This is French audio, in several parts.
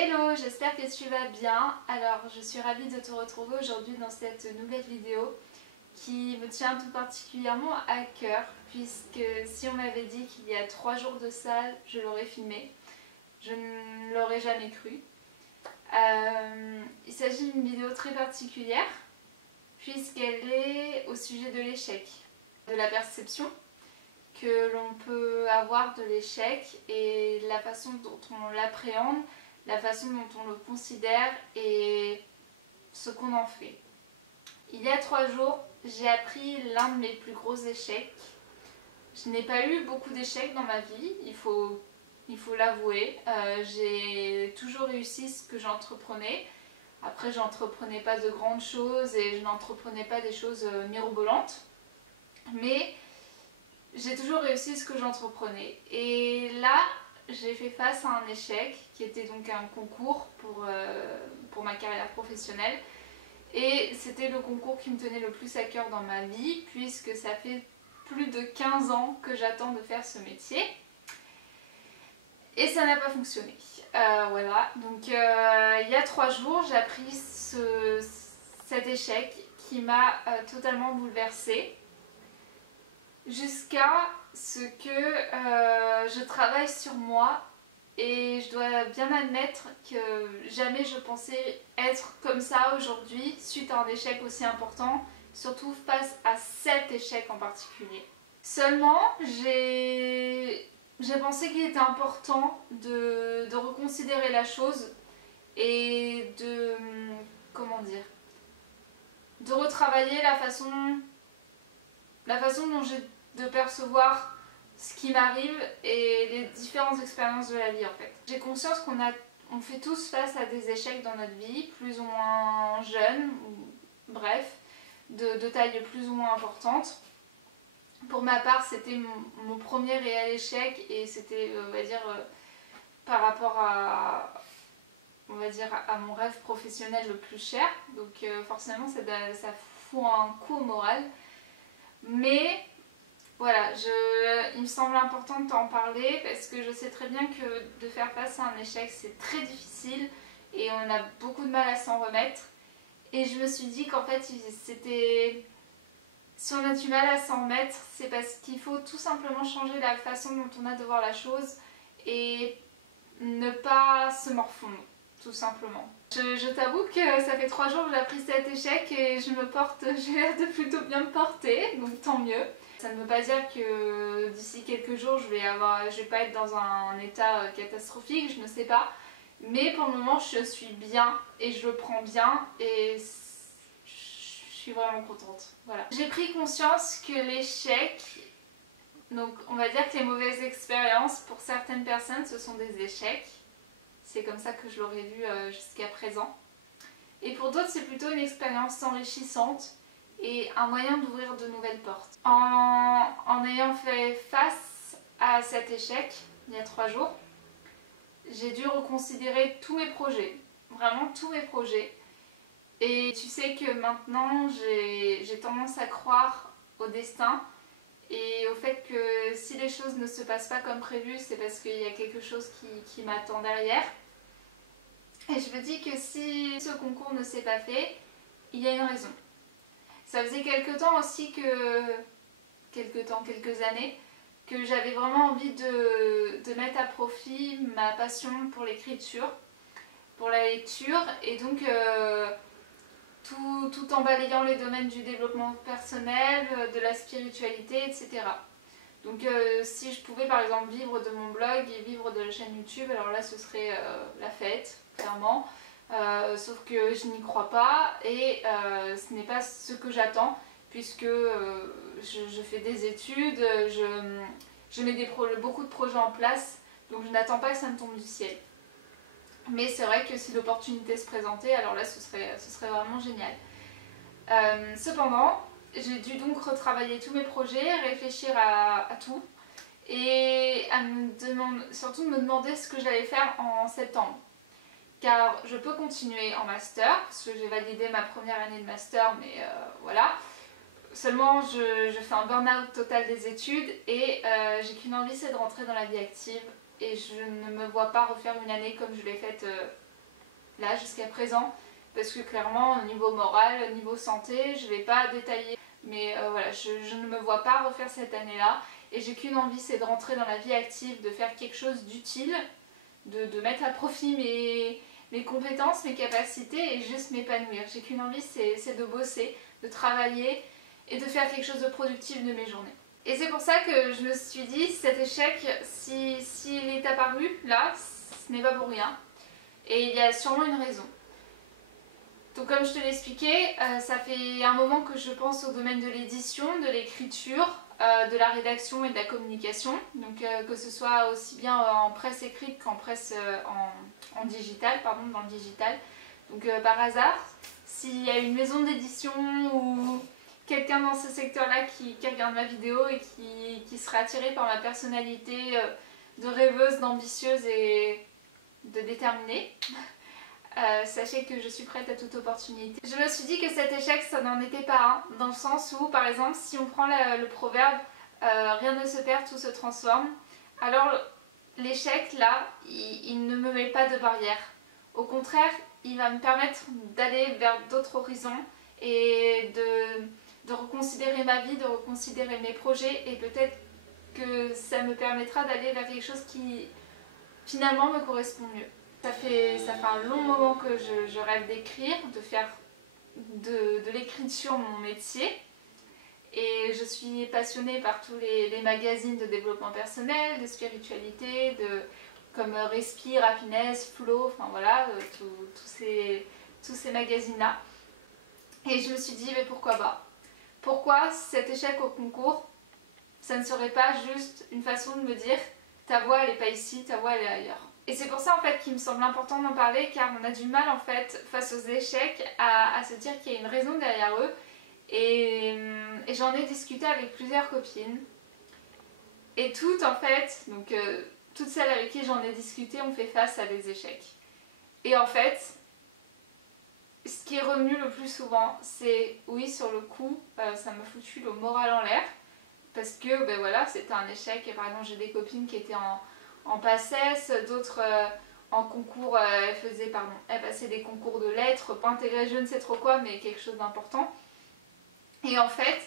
Hello, j'espère que tu vas bien. Alors, je suis ravie de te retrouver aujourd'hui dans cette nouvelle vidéo qui me tient tout particulièrement à cœur, puisque si on m'avait dit qu'il y a 3 jours de ça, je l'aurais filmé. Je ne l'aurais jamais cru. Il s'agit d'une vidéo très particulière, puisqu'elle est au sujet de l'échec, de la perception que l'on peut avoir de l'échec et la façon dont on l'appréhende, la façon dont on le considère et ce qu'on en fait. Il y a 3 jours, j'ai appris l'un de mes plus gros échecs. Je n'ai pas eu beaucoup d'échecs dans ma vie, il faut l'avouer. J'ai toujours réussi ce que j'entreprenais. Après, j'entreprenais pas de grandes choses et je n'entreprenais pas des choses mirobolantes. Mais j'ai toujours réussi ce que j'entreprenais. Et là, j'ai fait face à un échec qui était donc un concours pour ma carrière professionnelle. Et c'était le concours qui me tenait le plus à cœur dans ma vie, puisque ça fait plus de 15 ans que j'attends de faire ce métier. Et ça n'a pas fonctionné. Voilà, donc il y a 3 jours, j'ai appris cet échec qui m'a totalement bouleversée. Jusqu'à ce que je travaille sur moi et je dois bien admettre que jamais je pensais être comme ça aujourd'hui suite à un échec aussi important, surtout face à cet échec en particulier. Seulement, j'ai pensé qu'il était important de reconsidérer la chose et comment dire, de retravailler la façon dont j'ai de percevoir ce qui m'arrive et les différentes expériences de la vie en fait. J'ai conscience qu'on fait tous face à des échecs dans notre vie, plus ou moins jeunes, ou bref, de taille plus ou moins importante. Pour ma part, c'était mon premier réel échec et c'était, on va dire, par rapport à mon rêve professionnel le plus cher. Donc forcément, ça fout un coup au moral. Mais voilà, il me semble important de t'en parler parce que je sais très bien que de faire face à un échec c'est très difficile et on a beaucoup de mal à s'en remettre. Et je me suis dit qu'en fait si on a du mal à s'en remettre, c'est parce qu'il faut tout simplement changer la façon dont on a de voir la chose et ne pas se morfondre, tout simplement. Je t'avoue que ça fait 3 jours que j'ai appris cet échec et j'ai l'air de plutôt bien me porter, donc tant mieux. Ça ne veut pas dire que d'ici quelques jours je vais pas être dans un état catastrophique, je ne sais pas. Mais pour le moment je suis bien et je le prends bien et je suis vraiment contente. Voilà. J'ai pris conscience que l'échec, donc on va dire que les mauvaises expériences pour certaines personnes ce sont des échecs. C'est comme ça que je l'aurais vu jusqu'à présent. Et pour d'autres c'est plutôt une expérience enrichissante et un moyen d'ouvrir de nouvelles portes. En ayant fait face à cet échec il y a 3 jours, j'ai dû reconsidérer tous mes projets, vraiment tous mes projets. Et tu sais que maintenant j'ai tendance à croire au destin et au fait que si les choses ne se passent pas comme prévu, c'est parce qu'il y a quelque chose qui m'attend derrière. Et je me dis que si ce concours ne s'est pas fait, il y a une raison. Ça faisait quelques années, que j'avais vraiment envie de mettre à profit ma passion pour l'écriture, pour la lecture, et donc tout en balayant les domaines du développement personnel, de la spiritualité, etc. Donc si je pouvais par exemple vivre de mon blog et vivre de la chaîne YouTube, alors là ce serait la fête, clairement. Sauf que je n'y crois pas et ce n'est pas ce que j'attends puisque je fais des études, je mets beaucoup de projets en place, donc je n'attends pas que ça me tombe du ciel. Mais c'est vrai que si l'opportunité se présentait, alors là ce serait vraiment génial. Cependant, j'ai dû donc retravailler tous mes projets, réfléchir à tout et surtout me demander ce que j'allais faire en septembre. Car je peux continuer en master, parce que j'ai validé ma première année de master, mais voilà. Seulement, je fais un burn-out total des études et j'ai qu'une envie, c'est de rentrer dans la vie active. Et je ne me vois pas refaire une année comme je l'ai faite là jusqu'à présent, parce que clairement au niveau moral, au niveau santé, je vais pas détailler, mais voilà, je ne me vois pas refaire cette année-là, et j'ai qu'une envie, c'est de rentrer dans la vie active, de faire quelque chose d'utile, de mettre à profit mes compétences, mes capacités et juste m'épanouir. J'ai qu'une envie, c'est de bosser, de travailler et de faire quelque chose de productif de mes journées. Et c'est pour ça que je me suis dit, cet échec, s'il est apparu là, ce n'est pas pour rien. Et il y a sûrement une raison. Donc comme je te l'ai expliqué, ça fait un moment que je pense au domaine de l'édition, de l'écriture, de la rédaction et de la communication. Donc que ce soit aussi bien en presse écrite qu'en presse en digital, pardon, dans le digital. Donc par hasard, s'il y a une maison d'édition ou quelqu'un dans ce secteur-là qui regarde ma vidéo et qui sera attiré par ma personnalité de rêveuse, d'ambitieuse et de déterminée, sachez que je suis prête à toute opportunité. Je me suis dit que cet échec, ça n'en était pas un, dans le sens où, par exemple, si on prend le proverbe rien ne se perd, tout se transforme, alors l'échec, là, il ne me met pas de barrière. Au contraire, il va me permettre d'aller vers d'autres horizons et de reconsidérer ma vie, de reconsidérer mes projets, et peut-être que ça me permettra d'aller vers quelque chose qui finalement me correspond mieux. Ça fait un long moment que je rêve d'écrire, de faire de l'écriture mon métier. Et je suis passionnée par tous les magazines de développement personnel, de spiritualité, comme Respire, Happiness, Flow, enfin voilà, tous ces magazines-là. Et je me suis dit, mais pourquoi pas? Pourquoi cet échec au concours, ça ne serait pas juste une façon de me dire, ta voix elle n'est pas ici, ta voix elle est ailleurs. Et c'est pour ça en fait qu'il me semble important d'en parler, car on a du mal en fait face aux échecs à se dire qu'il y a une raison derrière eux. Et j'en ai discuté avec plusieurs copines. Et toutes en fait, donc toutes celles avec qui j'en ai discuté ont fait face à des échecs. Et en fait, ce qui est revenu le plus souvent, c'est oui, sur le coup, ça m'a foutu le moral en l'air. Parce que ben voilà, c'était un échec. Et par exemple, j'ai des copines qui étaient en PACES, d'autres en concours, elles passaient des concours de lettres, pas intégrées, je ne sais trop quoi, mais quelque chose d'important. Et en fait,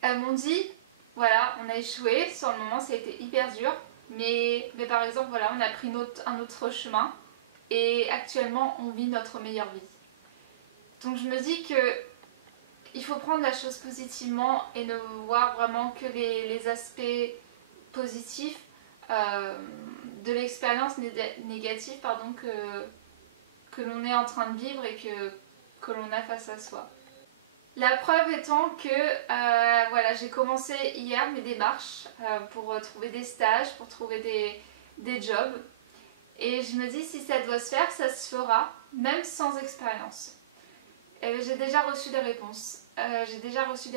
elles m'ont dit, voilà, on a échoué, sur le moment ça a été hyper dur, mais par exemple, voilà, on a pris un autre chemin et actuellement on vit notre meilleure vie. Donc je me dis que il faut prendre la chose positivement et ne voir vraiment que les aspects positifs de l'expérience négative pardon, que l'on est en train de vivre et que l'on a face à soi. La preuve étant que voilà, j'ai commencé hier mes démarches pour trouver des stages, pour trouver des jobs. Et je me dis, si ça doit se faire, ça se fera, même sans expérience. J'ai déjà reçu des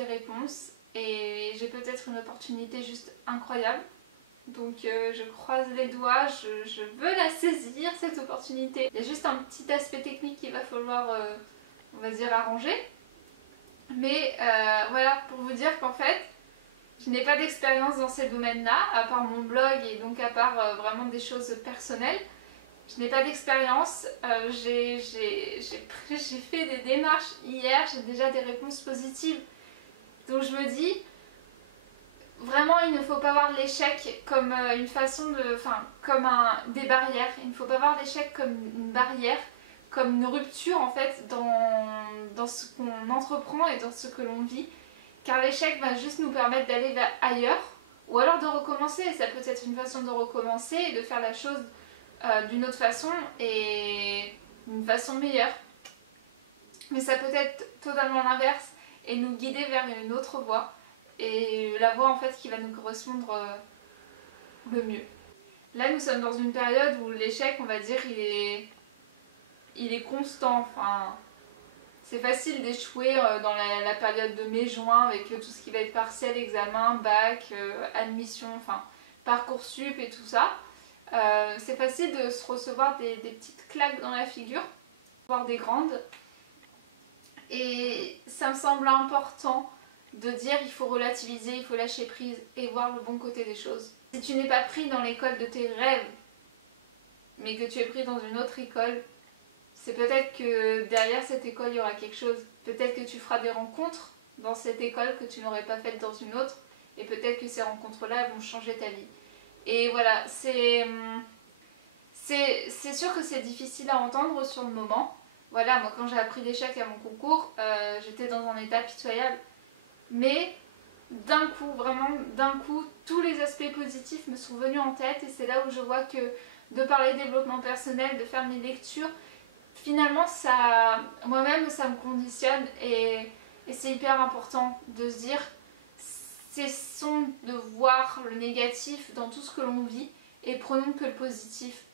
réponses. Et j'ai peut-être une opportunité juste incroyable. Donc je croise les doigts, je veux la saisir cette opportunité. Il y a juste un petit aspect technique qu'il va falloir, on va dire, arranger. Mais voilà, pour vous dire qu'en fait, je n'ai pas d'expérience dans ces domaines-là, à part mon blog et donc à part vraiment des choses personnelles. Je n'ai pas d'expérience, j'ai fait des démarches hier, j'ai déjà des réponses positives. Donc je me dis, vraiment il ne faut pas voir l'échec comme une façon de... Enfin, comme des barrières. Il ne faut pas voir l'échec comme une barrière, comme une rupture en fait dans ce qu'on entreprend et dans ce que l'on vit. Car l'échec va juste nous permettre d'aller vers ailleurs, ou alors de recommencer. Ça peut être une façon de recommencer et de faire la chose d'une autre façon et d'une façon meilleure. Mais ça peut être totalement l'inverse et nous guider vers une autre voie. Et la voie en fait qui va nous correspondre le mieux. Là nous sommes dans une période où l'échec, on va dire, il est constant. Enfin, c'est facile d'échouer dans la période de mai-juin avec tout ce qui va être partiel, examen, bac, admission, enfin Parcoursup et tout ça. C'est facile de se recevoir des petites claques dans la figure, voire des grandes. Et ça me semble important de dire il faut relativiser, il faut lâcher prise et voir le bon côté des choses. Si tu n'es pas pris dans l'école de tes rêves, mais que tu es pris dans une autre école, c'est peut-être que derrière cette école il y aura quelque chose. Peut-être que tu feras des rencontres dans cette école que tu n'aurais pas faites dans une autre, et peut-être que ces rencontres-là vont changer ta vie. Et voilà, c'est sûr que c'est difficile à entendre sur le moment. Voilà, moi quand j'ai appris l'échec à mon concours, j'étais dans un état pitoyable. Mais d'un coup, vraiment d'un coup, tous les aspects positifs me sont venus en tête, et c'est là où je vois que de parler développement personnel, de faire mes lectures, finalement moi-même ça me conditionne, et c'est hyper important de se dire cessons de voir le négatif dans tout ce que l'on vit et prenons que le positif.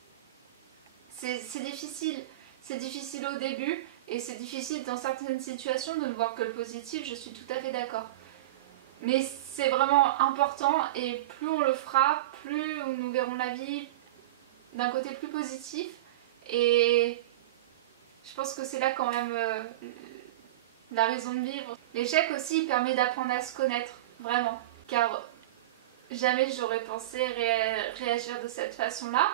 C'est difficile au début et c'est difficile dans certaines situations de ne voir que le positif, je suis tout à fait d'accord. Mais c'est vraiment important, et plus on le fera, plus nous verrons la vie d'un côté plus positif, et je pense que c'est là quand même la raison de vivre. L'échec aussi permet d'apprendre à se connaître, vraiment, car jamais j'aurais pensé réagir de cette façon-là,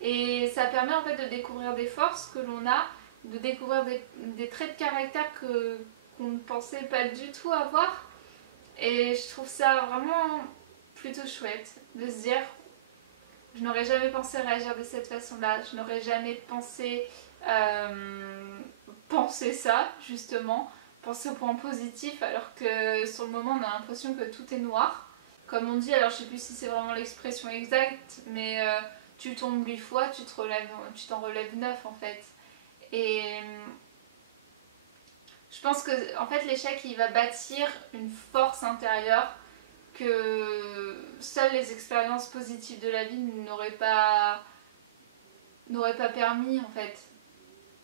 et ça permet en fait de découvrir des forces que l'on a, de découvrir des traits de caractère qu'on ne pensait pas du tout avoir, et je trouve ça vraiment plutôt chouette de se dire je n'aurais jamais pensé réagir de cette façon-là, je n'aurais jamais pensé penser ça justement, penser au point positif, alors que sur le moment on a l'impression que tout est noir. Comme on dit, alors je sais plus si c'est vraiment l'expression exacte, mais tu tombes 8 fois, tu t'en relèves 9 en fait. Et je pense que en fait l'échec il va bâtir une force intérieure que seules les expériences positives de la vie n'auraient pas permis en fait.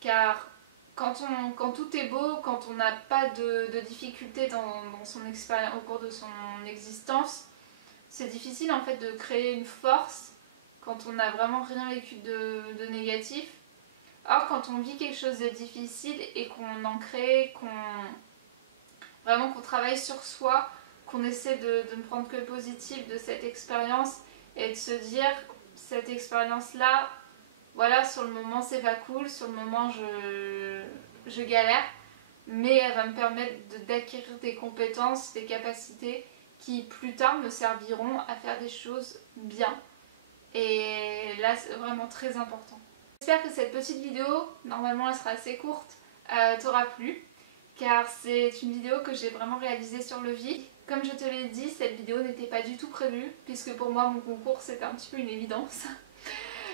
Car quand tout est beau, quand on n'a pas de difficultés dans son expérience, au cours de son existence, c'est difficile en fait de créer une force quand on n'a vraiment rien vécu de négatif. Or quand on vit quelque chose de difficile et qu'on en crée, qu'on travaille sur soi, qu'on essaie de ne prendre que le positif de cette expérience et de se dire cette expérience là, voilà, sur le moment c'est pas cool, sur le moment je galère, mais elle va me permettre d'acquérir des compétences, des capacités qui plus tard me serviront à faire des choses bien. Et là c'est vraiment très important. J'espère que cette petite vidéo, normalement elle sera assez courte, t'aura plu, car c'est une vidéo que j'ai vraiment réalisée sur le vif. Comme je te l'ai dit, cette vidéo n'était pas du tout prévue, puisque pour moi mon concours c'était un petit peu une évidence.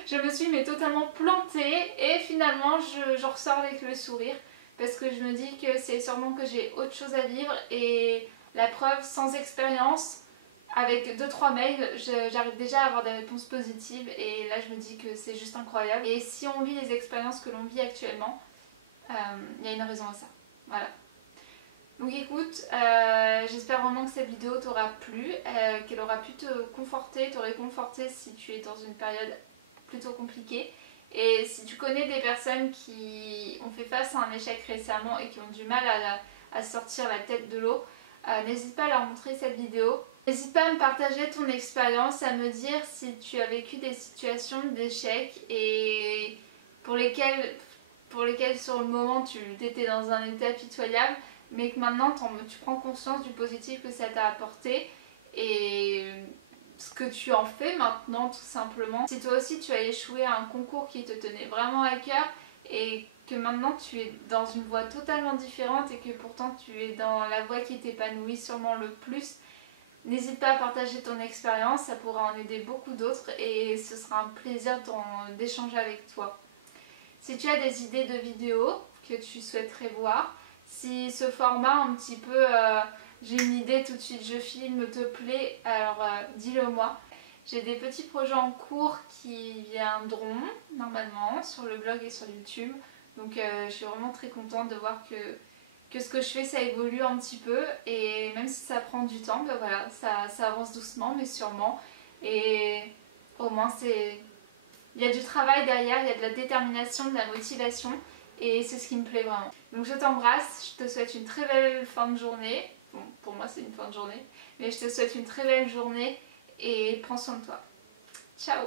Je me suis totalement plantée, et finalement je ressors avec le sourire, parce que je me dis que c'est sûrement que j'ai autre chose à vivre, et la preuve, sans expérience, avec 2-3 mails, j'arrive déjà à avoir des réponses positives, et là je me dis que c'est juste incroyable. Et si on vit les expériences que l'on vit actuellement, il y a une raison à ça. Voilà. Donc écoute, j'espère vraiment que cette vidéo t'aura plu, qu'elle aura pu te conforter, te réconforter si tu es dans une période plutôt compliquée. Et si tu connais des personnes qui ont fait face à un échec récemment et qui ont du mal à sortir la tête de l'eau, n'hésite pas à leur montrer cette vidéo. N'hésite pas à me partager ton expérience, à me dire si tu as vécu des situations d'échec et pour lesquelles sur le moment tu étais dans un état pitoyable, mais que maintenant tu prends conscience du positif que ça t'a apporté et ce que tu en fais maintenant tout simplement. Si toi aussi tu as échoué à un concours qui te tenait vraiment à cœur et que maintenant tu es dans une voie totalement différente et que pourtant tu es dans la voie qui t'épanouit sûrement le plus, n'hésite pas à partager ton expérience, ça pourra en aider beaucoup d'autres et ce sera un plaisir d'échanger avec toi. Si tu as des idées de vidéos que tu souhaiterais voir, si ce format un petit peu j'ai une idée tout de suite je filme te plaît, alors dis-le moi. J'ai des petits projets en cours qui viendront normalement sur le blog et sur YouTube, donc je suis vraiment très contente de voir que ce que je fais ça évolue un petit peu, et même si ça prend du temps, ben voilà, ça avance doucement mais sûrement, et au moins il y a du travail derrière, il y a de la détermination, de la motivation, et c'est ce qui me plaît vraiment. Donc je t'embrasse, je te souhaite une très belle fin de journée. Bon, pour moi c'est une fin de journée, mais je te souhaite une très belle journée et prends soin de toi. Ciao!